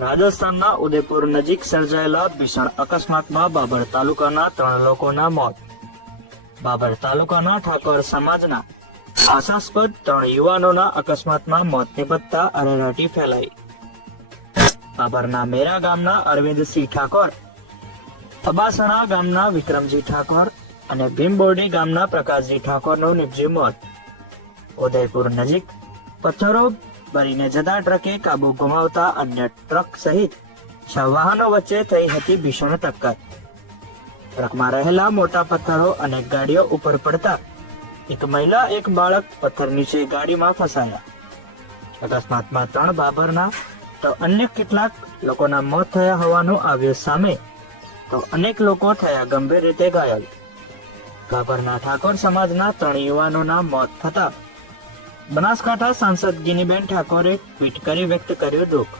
રાજસ્થાનના ઉદયપુર નજીક સર્જાયેલા ભીષણ અકસ્માતમાં બાબર તાલુકાના 3 લોકોના મોત. બાબર તાલુકાના ઠાકોર સમાજના આશાસ્પદ 3 યુવાનોના અકસ્માતમાં મોત નિપજતા અરેરાટી ફેલાઈ. બાબરના મેરા ગામના અરવિંદસિંહ ઠાકોર, અબાસણા ગામના વિક્રમજી ઠાકોર અને ભીમબોરડી ગામના પ્રકાશજી ઠાકોરનું નિપજ્યું મોત. ઉદયપુર નજીક પથ્થરો ભરીને જતા ટ્રકે કાબુ ગુમાવતા અન્ય ટ્રક સહિત 6 વાહનો વચ્ચે થઈ હતી ભીષણ ટક્કર. ટ્રકમાં રહેલા મોટા પથ્થરો અને ગાડીઓ ઉપર પડતા એક મહિલા એક બાળક પથ્થર નીચે ગાડીમાં ફસાયા. અકસ્માતમાં 3 બાબરના તો અન્ય કેટલાક લોકોના મોત થયા હોવાનું આવ્યું સામે, તો અનેક લોકો થયા ગંભીર રીતે ઘાયલ. બાબરના ઠાકોર સમાજના 3 યુવાનોના મોત થતા બનાસકાંઠા સાંસદ ગિનીબેન ઠાકોરે ટ્વીટ કરી વ્યક્ત કર્યું દુઃખ.